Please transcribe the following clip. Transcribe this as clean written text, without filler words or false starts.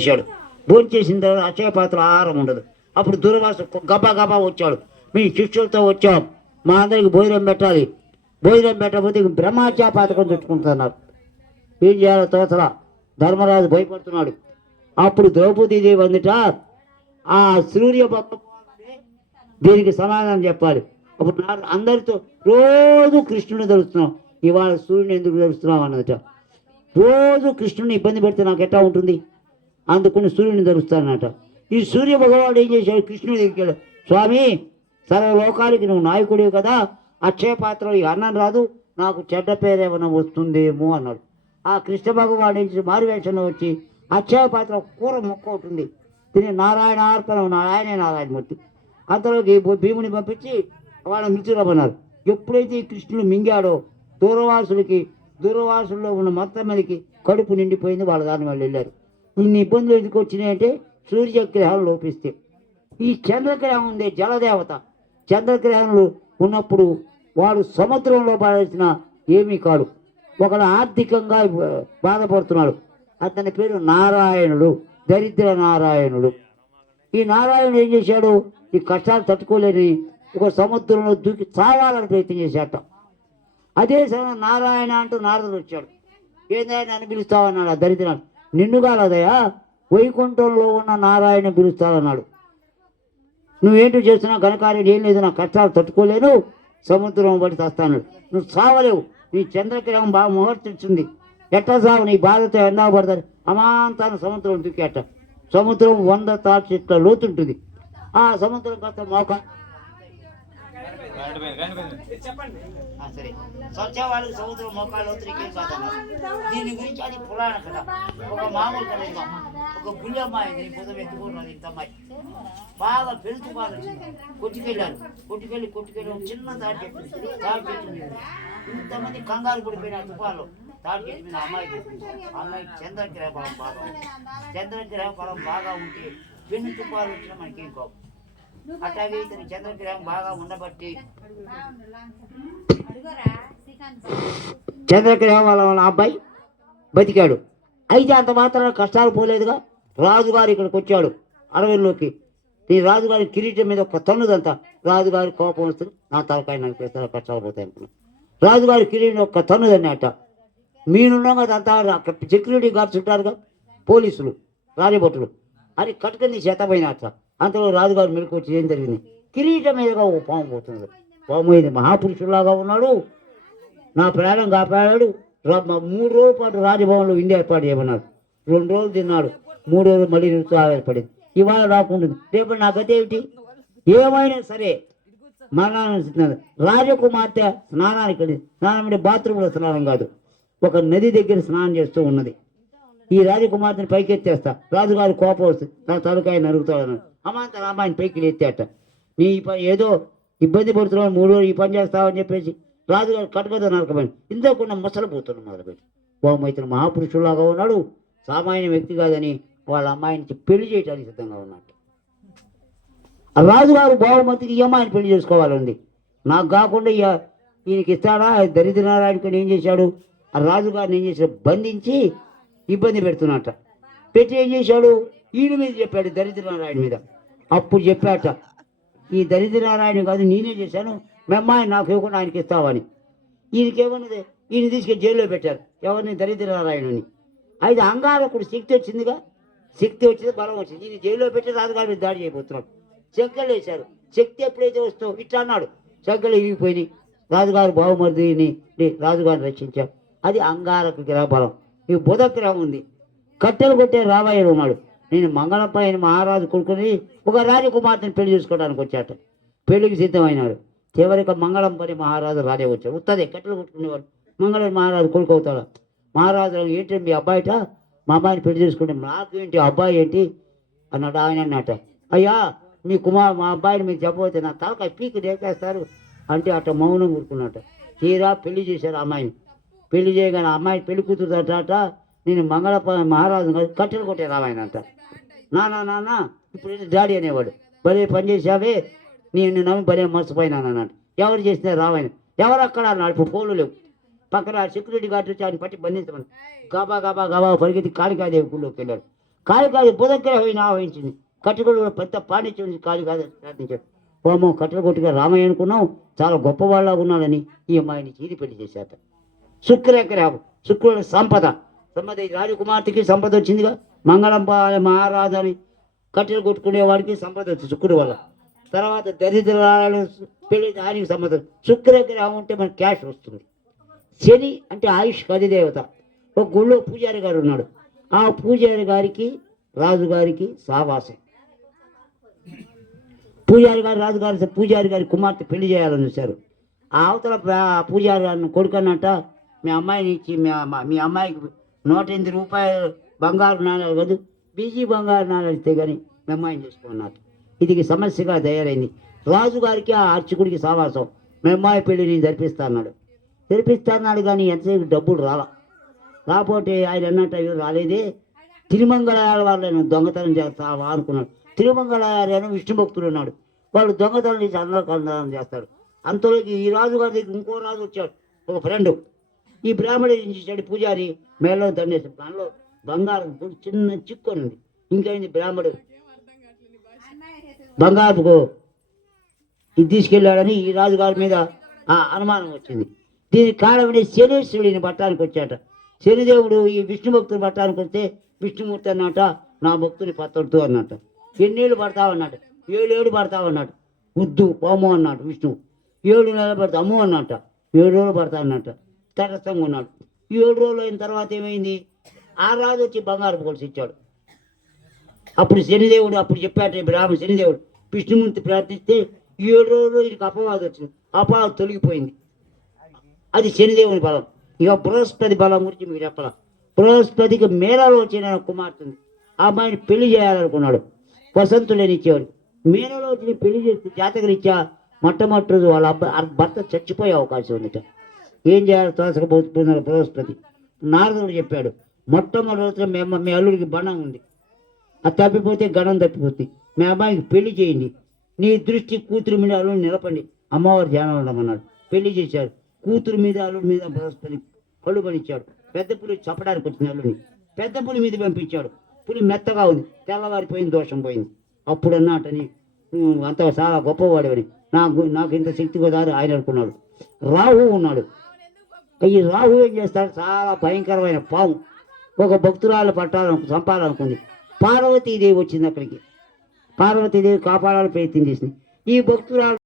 చేశాడు. భోజనం చేసిన తర్వాత అక్షయ పాత్ర ఆహారం ఉండదు. అప్పుడు దుర్వాసు గబా గబా వచ్చాడు. మీ శిష్యులతో వచ్చాం, మా అందరికి భోజనం పెట్టాలి, భోజనం పెట్టకపోతే బ్రహ్మహత్యా పాతకం తెచ్చుకుంటున్నారు. ఏం చేయాలో తోచలా. ధర్మరాజు భయపడుతున్నాడు. అప్పుడు ద్రౌపదీదేవి అందుట ఆ సూర్య దీనికి సమాధానం చెప్పాలి. అప్పుడు అందరితో రోజు కృష్ణుని ధరుస్తున్నాం, ఇవాళ సూర్యుని ఎందుకు ధరుస్తున్నాం అన్నదట. రోజు కృష్ణుని ఇబ్బంది పెడితే నాకు ఎట్లా ఉంటుంది, అందుకుని సూర్యుని ధరుస్తానట. ఈ సూర్య భగవానుడు ఏం చేశాడు, కృష్ణుడి దగ్గరికి వెళ్ళాడు. స్వామి, సర్వలోకానికి నువ్వు నాయకుడివి కదా, అక్షయ పాత్ర ఈ అన్నం రాదు, నాకు చెడ్డ పేరేమైనా వస్తుందేమో అన్నాడు. ఆ కృష్ణ భగవాడు నుంచి మారువేషంలో వచ్చి అక్షయ పాత్ర కూర మొక్క ఉంటుంది, తిని నారాయణ అర్పణ నారాయణ నారాయణమూర్తి అంతలోకి భీముని పంపించి వాళ్ళ మిత్రులమన్నారు. ఎప్పుడైతే ఈ కృష్ణుడు మింగాడో దూరవాసుల్లో ఉన్న మొత్తం మీదకి కడుపు నిండిపోయింది. వాళ్ళ దాని వాళ్ళు వెళ్ళారు. ఇన్ని ఇబ్బందులు ఎందుకు వచ్చినాయంటే సూర్యగ్రహాలు లోపిస్తే. ఈ చంద్రగ్రహం ఉందే జలదేవత, చంద్రగ్రహణలు ఉన్నప్పుడు వాడు సముద్రంలో పడాల్సిన ఏమీ కాడు. ఒకడు ఆర్థికంగా బాధపడుతున్నాడు, అతని పేరు నారాయణుడు, దరిద్ర నారాయణుడు. ఈ నారాయణుడు ఏం చేశాడు, ఈ కష్టాలు తట్టుకోలేని ఒక సముద్రంలో దూకి చావాలని ప్రయత్నం చేశాట. అదే సమయం నారాయణ అంటూ నారదుడు వచ్చాడు. ఏందని నన్ను పిలుస్తావన్నాడు. ఆ దరిద్రాడు, నిన్ను కాలదయా, వైకుంఠంలో ఉన్న నారాయణ పిలుస్తావన్నాడు. నువ్వేంటో చేస్తున్నావు ఘనకార్యం ఏం లేదు, నా కష్టాలు తట్టుకోలేను, సముద్రం పడి వస్తాను, నువ్వు చావలేవు, నీ చంద్రగ్రహం బాగా ముహూర్తించింది, ఎట్లా సాగు, నీ బాధతో ఎండా పడతారు. అమాంతాన్ని సముద్రం దిక్కేట. సముద్రం 100 తాట్ల లోతుంటుంది. ఆ సముద్రం కాస్త మోక సరే స్వచ్ఛవాళ్ళకి సముద్రం మోకాలు దీని గురించి అది పురాణ కథ. ఒక మామూలు కథ, ఒక గుళ్ళమ్మాయి పొద్దు ఎత్తుకున్నది. ఇంత అమ్మాయి బాగా పెళ్తు పాలు వచ్చింది. కొట్టుకెళ్ళి చిన్న తాటి చెట్టు ఇంతమంది కంగారు పడిపోయిన తుపాలు తాటి చెట్టు మీద అమ్మాయి చంద్రగ్రహ బలం బాగా ఉంది. చంద్రగ్రహ బలం బాగా ఉంటే పెళ్లి తుపాలు వచ్చినా మనకేం కావు. అట్లాగే ఇతని చంద్రగ్రహం బాగా ఉండబట్టి చంద్రగ్రహం వల్ల అబ్బాయి బతికాడు. అయితే అంత మాత్రం కష్టాలు పోలేదుగా. రాజుగారు ఇక్కడికి వచ్చాడు అడవుల్లోకి. ఈ రాజుగారి కిరీటం మీద ఒక తన్నుదంతా. రాజుగారి కోపం వస్తుంది, నా తలకాయ నాకు పెడతారు, కష్టాలు పోతాయి అనుకున్నాను. రాజుగారి కిరీటం ఒక్క తన్నుదన్నట. మీనుండగా అంతా సెక్యూరిటీ గార్డ్స్ ఉంటారుగా, పోలీసులు రాజభటులు, అది కట్టుకుని చేతపోయినట్ట. అంతలో రాజుగారు మెలకు వచ్చి ఏం జరిగింది, కిరీటం మీదుగా ఒక పాము పోతుంది. పాము ఇది మహాపురుషులాగా ఉన్నాడు, నా ప్రాణం కాపాడాడు. 3 రోజుల పాటు రాజభవన్లో విందు ఏర్పాటు చేయమన్నాడు. 2 రోజులు తిన్నాడు, 3 రోజులు మళ్ళీ నిరుత్సాహపడింది. ఇవాళ రాకుండా రేపు నా గతి ఏమిటి, ఏమైనా సరే మరణాన్ని. రాజకుమార్తె స్నానానికి వెళ్ళింది. స్నానం అంటే బాత్రూంలో స్నానం కాదు, ఒక నది దగ్గర స్నానం చేస్తూ ఉన్నది. ఈ రాజకుమార్తెని పైకి ఎత్తేస్తా, రాజుగారి కోపం వస్తుంది, నా తలకాయ నరుగుతాడన్నాడు. అమాంత అమ్మాయిని పైకి ఎత్తేట. నీ ఏదో ఇబ్బంది పడుతున్నావు, 3 రోజులు ఈ పని చేస్తావని చెప్పేసి రాజుగారు కట్టుకథ నరకమని ఇంతకుండా ముసలిపోతున్నాడు మొదలుపెట్టి. బాబు మహాపురుషులాగా ఉన్నాడు, సామాన్య వ్యక్తి కాదని వాళ్ళ అమ్మాయిని పెళ్లి చేయడానికి సిద్ధంగా ఉన్నట్టు. ఆ రాజుగారు బావమతికి ఈ అమ్మాయిని పెళ్లి చేసుకోవాలండి, నాకు కాకుండా ఈయనకి ఇస్తాడా. దరిద్ర నారాయణకి ఏం చేశాడు, ఆ రాజుగారిని ఏం చేశాడు, బంధించి ఇబ్బంది పెడుతున్నట్ట. పెట్టి ఏం చేశాడు, ఈయన మీద చెప్పాడు, దరిద్ర నారాయణ మీద. అప్పుడు చెప్పాట, ఈ దరిద్ర నారాయణ కాదు నేనే చేశాను, మెమ్మాయి నాకు ఇవ్వకుండా ఆయనకి ఇస్తావని. ఈయనకేమన్నది, ఈయన తీసుకెళ్ళి జైల్లో పెట్టారు. ఎవరిని, దరిద్ర నారాయణని. అయితే అంగారకుడు శక్తి వచ్చిందిగా, శక్తి వచ్చింది, బలం వచ్చింది. ఈయన జైల్లో పెట్టి రాజుగారి మీద దాడి చేయబోతున్నాడు. చెక్కలు వేశారు. శక్తి ఎప్పుడైతే వస్తావు ఇట్లా అన్నాడు, చెక్కలు ఇరిగిపోయినాయి. రాజుగారు బావమరిదిని రాజుగారిని రక్షించాడు. అది అంగారక గ్రహ బలం. ఈ బుధ గ్రహం ఉంది, కట్టెలు కొట్టే రావయ్యడు ఉన్నాడు. నేను మంగళపై మహారాజు కొడుకుని ఒక రాజకుమార్తెని పెళ్లి చేసుకోవడానికి వచ్చాట. పెళ్లికి సిద్ధమైనాడు. చివరికి మంగళం పని మహారాజు రాజే వచ్చాడు. ఉత్తదే కట్టెలు కొట్టుకునేవాడు. మంగళం మహారాజు కొడుకు అవుతాడు. మహారాజు ఏంటి మీ అబ్బాయిట, మా అబ్బాయిని పెళ్లి చేసుకుంటే, నాకు ఏంటి అబ్బాయి ఏంటి అన్నాడు. ఆయన అన్నట, అయ్యా మీ మా అబ్బాయిని మీరు చెప్పబోతే నా తలకాయ పీకి డేకేస్తారు అంటే అట్ట మౌనం కూరుకున్నట్ట. తీరా పెళ్లి చేశారు అమ్మాయిని. పెళ్లి చేయగానే అమ్మాయి పెళ్లి కూతురుట, నేను మహారాజు కాదు కట్టెలు కొట్టే రావాయనంట. నాన్న ఇప్పుడు డాడీ అనేవాడు, భలే పని చేసావే, నేను నమ్మి భలే మర్చిపోయినాను అన్నాడు. ఎవరు చేసినా రావాయన, ఎవరు అక్కడ అన్నాడు. ఇప్పుడు ఫోన్లు లేవు. పక్కన సెక్యూరిటీ గార్డు వచ్చి ఆయన పట్టి బంధించమని గబా పరిగెత్తి కాళికాదేవి గుళ్ళోకి వెళ్ళాడు. కాళీ కాదు బుధగ్రహం ఆవహించింది. కట్టుకుడు కూడా పెద్ద పాండిత్యం కాళీ కాదు ప్రార్థించాడు. ఓమో కట్టెల కొట్టుగా రామయ్య అనుకున్నాం, చాలా గొప్పవాళ్ళగా ఉన్నాడని ఈ అమ్మాయిని చీరి పెళ్లి చేశాట. శుక్రగ్రహం, శుక్రుడు సంపద, సంపద ఈ రాజకుమార్తెకి సంపద వచ్చిందిగా. మంగళం మహారాజు అని కట్టెలు కొట్టుకునేవాడికి సంపద వచ్చింది శుక్రుడు వల్ల. తర్వాత దరిద్రాలు పెళ్లి ఆయనకి సంపద. శుక్రగ్రహం ఉంటే మనకి క్యాష్ వస్తుంది. శని అంటే ఆయుష్ అధిదేవత. ఒక గుళ్ళో పూజారి గారు ఉన్నాడు. ఆ పూజారి గారికి రాజుగారికి సావాసం. పూజారి గారి కుమార్తె పెళ్లి చేయాలని చూశారు. ఆ అవతల పూజారి గారిని కొడుకన్నట్ట మీ అమ్మాయిని ఇచ్చి మీ అమ్మాయికి 108 రూపాయలు బంగారు నాణ్యాలు కాదు, బీజీ బంగారు నాణ్యాలు ఇస్తే కానీ మీ అమ్మాయిని చేసుకున్నట్టు. ఇది సమస్యగా తయారైంది. రాజుగారికి ఆ అర్చకుడికి సావాసం. మీ అమ్మాయి పెళ్లి నేను జరిపిస్తాన్నాడు కానీ ఎంతసేపు డబ్బులు రాకపోతే ఆయన అన్నట్టు అవి రాలేదే. తిరుమంగళాల వాళ్ళని దొంగతనం చేస్తావా అనుకున్నాడు. తిరుమంగళారి అని విష్ణు భక్తులు ఉన్నాడు. వాళ్ళు దొంగతనం చేసి అన్నదానం చేస్తాడు. అంతలోకి ఈ రాజుగారి దగ్గర ఇంకో రాజు వచ్చాడు, ఒక ఫ్రెండ్. ఈ బ్రాహ్మణుడు ఏం చేశాడు, పూజారి మేళలో దండేశాడు. దానిలో బంగారం చిన్న చిక్కొని ఉంది. ఇంకైంది బ్రాహ్మణుడు బంగారుకు ఇది తీసుకెళ్ళాడని ఈ రాజుగారి మీద అనుమానం వచ్చింది. దీనికి కారణం శనేశ్వరుడిని పట్టానికి వచ్చాట. శనిదేవుడు ఈ విష్ణు భక్తుని పట్టానికి వస్తే విష్ణుమూర్తి అన్నట నా భక్తుని పత్తడుతూ అన్నట్ట. ఎన్నేళ్ళు పడతావన్నట్టు, 7 ఏళ్ళు పడతావన్నట్టు. ఉద్దు ఓమో అన్నాడు విష్ణువు. 7 నెలలు పడతా అమ్మో అన్నట్ట. 7 రోజులు పడతా అన్నట్ట. తటస్థంగా ఉన్నాడు. 7 రోజులు అయిన తర్వాత ఏమైంది, ఆ రాజు వచ్చి బంగారం కొలిసి ఇచ్చాడు. అప్పుడు శనిదేవుడు చెప్పాట బ్రాహ్మణ శనిదేవుడు విష్ణుమూర్తి ప్రార్థిస్తే 7 రోజులు వీడికి అపవాదం వచ్చింది. అపవాదం తొలగిపోయింది. అది శనిదేవుని బలం. ఇక బృహస్పతి బలం గురించి మీకు చెప్పాల. బృహస్పతికి మేనలో వచ్చిన కుమార్తె ఉంది. ఆ అమ్మాయిని పెళ్లి చేయాలనుకున్నాడు. వసంతుడని ఇచ్చేవాడు. మేనలో వచ్చి పెళ్లి చేస్తే జాతకరీత్యా మొట్టమొదటి రోజు వాళ్ళ భర్త చచ్చిపోయే అవకాశం ఉందిట. ఏం చేయాలి తోసకపోతున్నాడు బృహస్పతి. నారదుడు చెప్పాడు, మొట్టమొదటి రోజు మీ అల్లుడికి బణం ఉంది, అది తప్పిపోతే గణం తప్పిపోతుంది. మీ అమ్మాయికి పెళ్లి చేయండి, నీ దృష్టి కూతురు మీద అల్లుడిని నిలపండి, అమ్మవారి ధ్యానం ఉండమన్నాడు. పెళ్లి చేశాడు. కూతురు మీద అల్లుడి మీద బృహస్పతి కళ్ళు పనిచ్చాడు. పెద్ద పులి చప్పడానికి వచ్చిన అల్లుడిని పెద్ద పులి మీద పంపించాడు. పులి మెత్తగా ఉంది, తెల్లవారిపోయింది, దోషం పోయింది. అప్పుడు అన్నట్టని అంత చాలా గొప్పవాడేవని నాకు ఇంత శక్తి కదా ఆయన అనుకున్నాడు. రాహు ఉన్నాడు. ఈ రాహు ఏం చేస్తాడు, చాలా భయంకరమైన పాము. ఒక భక్తురాలు చంపాలనుకుంది. పార్వతీదేవి వచ్చింది అక్కడికి. పార్వతీదేవి కాపాడాలని ప్రయత్నం చేసింది. ఈ భక్తురాలు